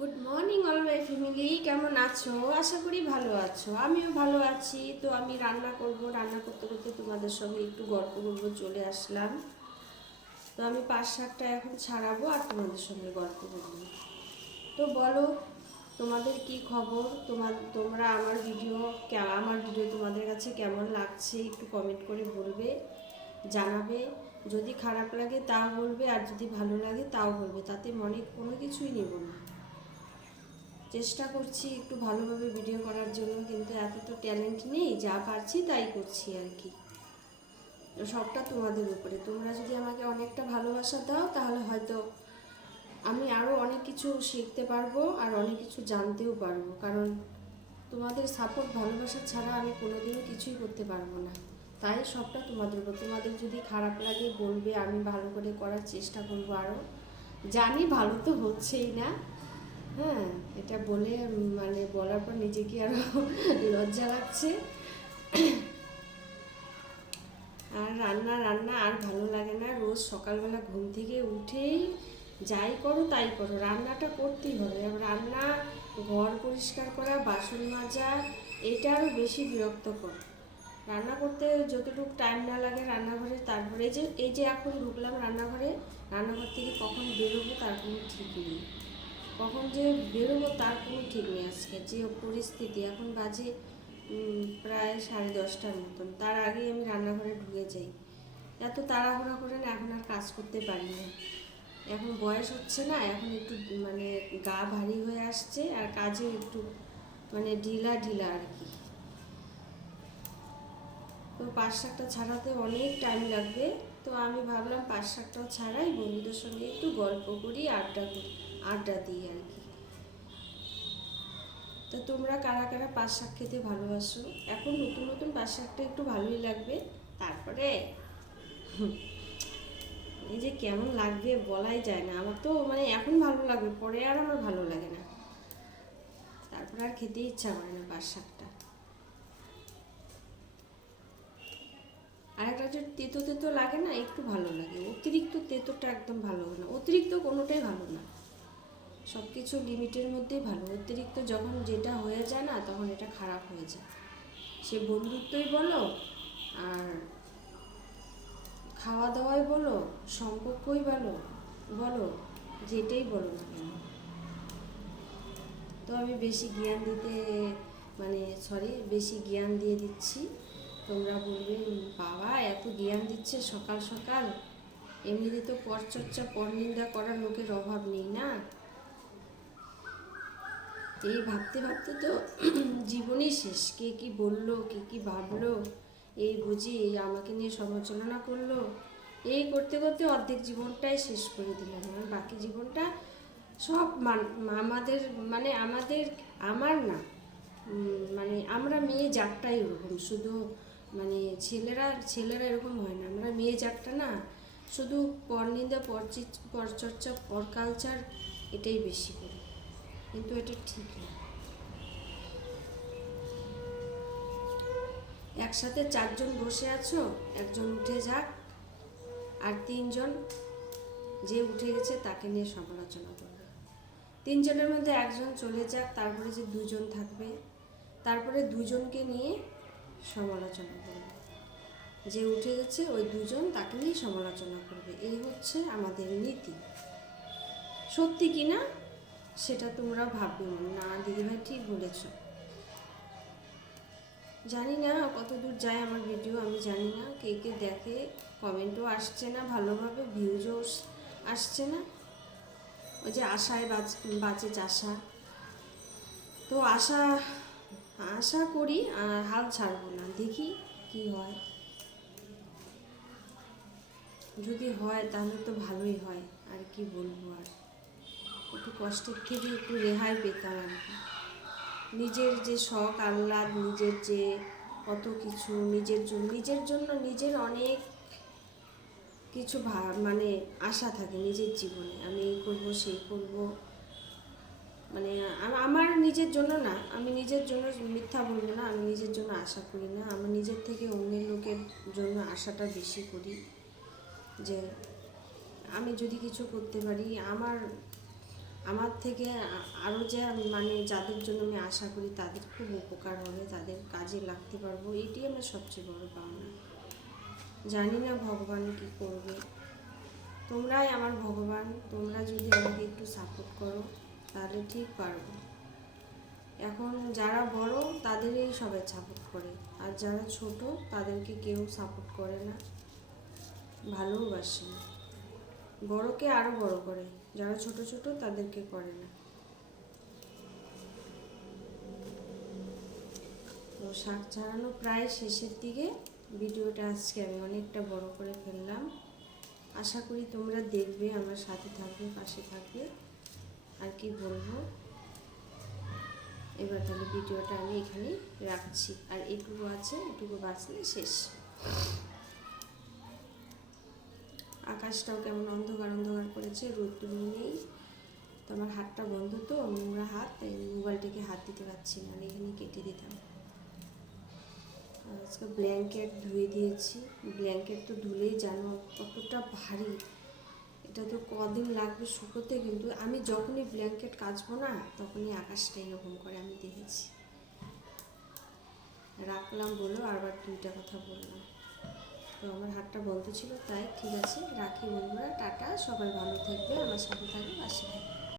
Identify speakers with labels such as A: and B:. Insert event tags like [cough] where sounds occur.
A: Good morning all my family কেমন আছো? আশা করি ভালো আছো। আমিও ভালো আছি। তো আমি রান্না করব। রান্না করতে করতে তোমাদের সঙ্গে একটু গল্প করব, চলে আসলাম। তো আমি পাঁচ শাকটা এখন ছাড়াবো আর তোমাদের সঙ্গে গল্প করব। তো বলো, তোমাদের কি খবর? তোমার, তোমরা আমার ভিডিও আমার ভিডিও তোমাদের কাছে কেমন লাগছে একটু কমেন্ট করে বলবে, জানাবে। যদি খারাপ লাগে তাও বলবে, আর যদি ভালো লাগে তাও বলবে। তাতে মনে কোনো কিছুই নেব না। চেষ্টা করছি একটু ভালোভাবে ভিডিও করার জন্য, কিন্তু এত তো ট্যালেন্ট নেই, যা পারছি তাই করছি আর কি। সবটা তোমাদের উপরে। তোমরা যদি আমাকে অনেকটা ভালোবাসা দাও, তাহলে হয়তো আমি আরও অনেক কিছু শিখতে পারব আর অনেক কিছু জানতেও পারব। কারণ তোমাদের সাপোর্ট ভালোবাসা ছাড়া আমি কোনোদিনও কিছুই করতে পারব না। তাই সবটা তোমাদের উপর। তোমাদের যদি খারাপ লাগে, বলবে, আমি ভালো করে করার চেষ্টা করব আরও জানি ভালো তো হচ্ছেই না। এটা বলে মানে বলার পর নিজেকে আরও লজ্জা লাগছে? আর রান্না রান্না আর ভালো লাগে না। রোজ সকালবেলা ঘুম থেকে উঠেই যাই করো, তাই করো। রান্নাটা করতেই হবে। রান্না, ঘর পরিষ্কার করা, বাসন মাজা, এটা আরও বেশি বিরক্তকর। রান্না করতে যতটুকু টাইম না লাগে রান্নাঘরে, তারপরে যে, এই যে এখন ঢুকলাম রান্নাঘরে, রান্নাঘর থেকে কখন বেরোবো তার কোনো ঠিক নেই। কখন যে বেরোবো তার কোনো ঠিক নেই আজকে। যে পরিস্থিতি, এখন বাজে প্রায় সাড়ে দশটার মতন। তার আগেই আমি রান্নাঘরে ঢুকে যাই। এত তাড়াহুড়া করে না এখন আর কাজ করতে পারি না। এখন বয়স হচ্ছে না, এখন একটু মানে গা ভারী হয়ে আসছে আর কাজে একটু মানে ঢিলা ঢিলা আর কি। তো পাঁচ শাকটা ছাড়াতে অনেক টাইম লাগবে। তো আমি ভাবলাম পাঁচ শাকটাও ছাড়াই বন্ধুদের সঙ্গে একটু গল্প করি, আড্ডা করি। আড্ডা দিই আর কি। তো তোমরা কারা কারা পাঁচ শাক খেতে ভালোবাসো? এখন নতুন নতুন পাঁচ শাকটা একটু ভালোই লাগবে। তারপরে এই যে কেমন লাগবে বলাই যায় না। আমার তো মানে এখন ভালো লাগবে পরে আর আমার ভালো লাগে না। তারপরে আর খেতে ইচ্ছা করে না পাঁচ শাকটা। আর একটা যে তেতো তেতো লাগে না, একটু ভালো লাগে। অতিরিক্ত তেতোটা একদম ভালো না। অতিরিক্ত কোনোটাই ভালো না। সব কিছু লিমিটের মধ্যেই ভালো। অতিরিক্ত যখন যেটা হয়ে যায় না, তখন এটা খারাপ হয়ে যায়। সে বন্ধুত্বই বলো, আর খাওয়া দাওয়াই বলো, সম্পর্কই বলো বলো, যেটাই বলো না কেন। তো আমি বেশি জ্ঞান দিতে মানে সরি বেশি জ্ঞান দিয়ে দিচ্ছি। তোমরা বলবে, বাবা, এত জ্ঞান দিচ্ছে সকাল সকাল। এমনিতে তো পরচর্চা, পরনিন্দা করার লোকের অভাব নেই না? এই ভাবতে ভাবতে তো [clears throat] জীবনই শেষ। কে কি বলল, কে কি ভাবলো, এই বুঝি এই আমাকে নিয়ে সমালোচনা করল। এই করতে করতে অর্ধেক জীবনটাই শেষ করে দিলাম। আর বাকি জীবনটা সব আমাদের মানে আমাদের, আমার না। মানে আমরা মেয়ে জাতটাই ওরকম। শুধু মানে ছেলেরা ছেলেরা এরকম হয় না। আমরা মেয়ে জাতটা না। শুধু পরনিন্দা পরচর্চা, পর কালচার এটাই বেশি করি। কিন্তু এটা ঠিক না। একসাথে চারজন বসে আছো, একজন উঠে যাক, আর তিনজন যে উঠে গেছে তাকে নিয়ে সমালোচনা করবে। তিনজনের মধ্যে একজন চলে যাক, তারপরে যে দুজন থাকবে, তারপরে দুজনকে নিয়ে সমালোচনা করবে। যে উঠে গেছে, ওই দুজন তাকে নিয়ে সমালোচনা করবে। এই হচ্ছে আমাদের নীতি। সত্যি কি না? সেটা তোমরা ভাববে মনে। না, দিদিভাই ঠিক বলেছ। জানি না কত দূর যায় আমার ভিডিও আমি জানি না। কে কে দেখে কমেন্টও আসছে না ভালোভাবে ভিউজও আসছে না। ওই যে আশায় বাঁচ বাঁচে চাষা তো আশা আশা করি হাল ছাড়বো না। দেখি কি হয়। যদি হয় তাহলে তো ভালোই হয়, আর কি বলব আর। একটু কষ্টের থেকে একটু রেহাই পেতাম আর কি। নিজের যে শখ, আহ্লাদ, নিজের যে কত কিছু, নিজের জন্য নিজের জন্য নিজের অনেক কিছু ভা- মানে আশা থাকে নিজের জীবনে। আমি এই করব, সেই করব। মানে আমার নিজের জন্য না, আমি নিজের জন্য মিথ্যা বলব না, আমি নিজের জন্য আশা করি না। আমার নিজের থেকে অন্যের লোকের জন্য আশাটা বেশি করি যে আমি যদি কিছু করতে পারি, আমার আমার থেকে আরও যে মানে যাদের জন্য আমি আশা করি তাদের খুব উপকার হবে, তাদের কাজে লাগতে পারব। এটি আমার সবচেয়ে বড় পাওনা। জানি না ভগবান কি করবে। তোমরাই আমার ভগবান, তোমরা যদি আমাকে একটু সাপোর্ট করো, তাহলে ঠিক পারব। এখন যারা বড়, তাদেরই সবাই সাপোর্ট করে। আর যারা ছোট, তাদেরকে কেউ সাপোর্ট করে না। ভালোবাসে না। বড়কে আরও বড় করে। যারা ছোট ছোট তাদেরকে করে না। তো শাক ছাড়ানো প্রায় শেষের দিকে ভিডিওটা আজকে আমি অনেকটা বড় করে ফেললাম। আশা করি তোমরা দেখবে, আমার সাথে থাকবে, পাশে থাকবে। আর কি বলব? এবার তাহলে ভিডিওটা আমি এখানেই রাখছি। আর এটুকু আছে, এটুকু বাঁচলে শেষ। আকাশটাও কেমন অন্ধকার অন্ধকার করেছে রোদ্দুর নেই। তো আমার হাতটা বন্ধ তো, নোংরা হাত, তাই মোবাইলটাকে হাত দিতে পারছি না, আর এখানে কেটে দিতাম। আজকে ব্ল্যাঙ্কেট ধুয়ে দিয়েছি। ব্ল্যাঙ্কেট তো ধুলেই জানো কতটা ভারী। এটা তো কদিন লাগবে শুকোতে, কিন্তু আমি যখনই ব্ল্যাঙ্কেট কাচবো না, তখনই আকাশটা এরকম করে আমি দেখেছি। রাখলাম বলেও আবার দুইটা কথা বললাম। তো আমার হাতটা বলতে ছিল, তাই ঠিক আছে, রাখি বন্ধুরা, টাটা, সবাই ভালো থাকবে, আমার সাথে থাকবে, পাশে থাকবে।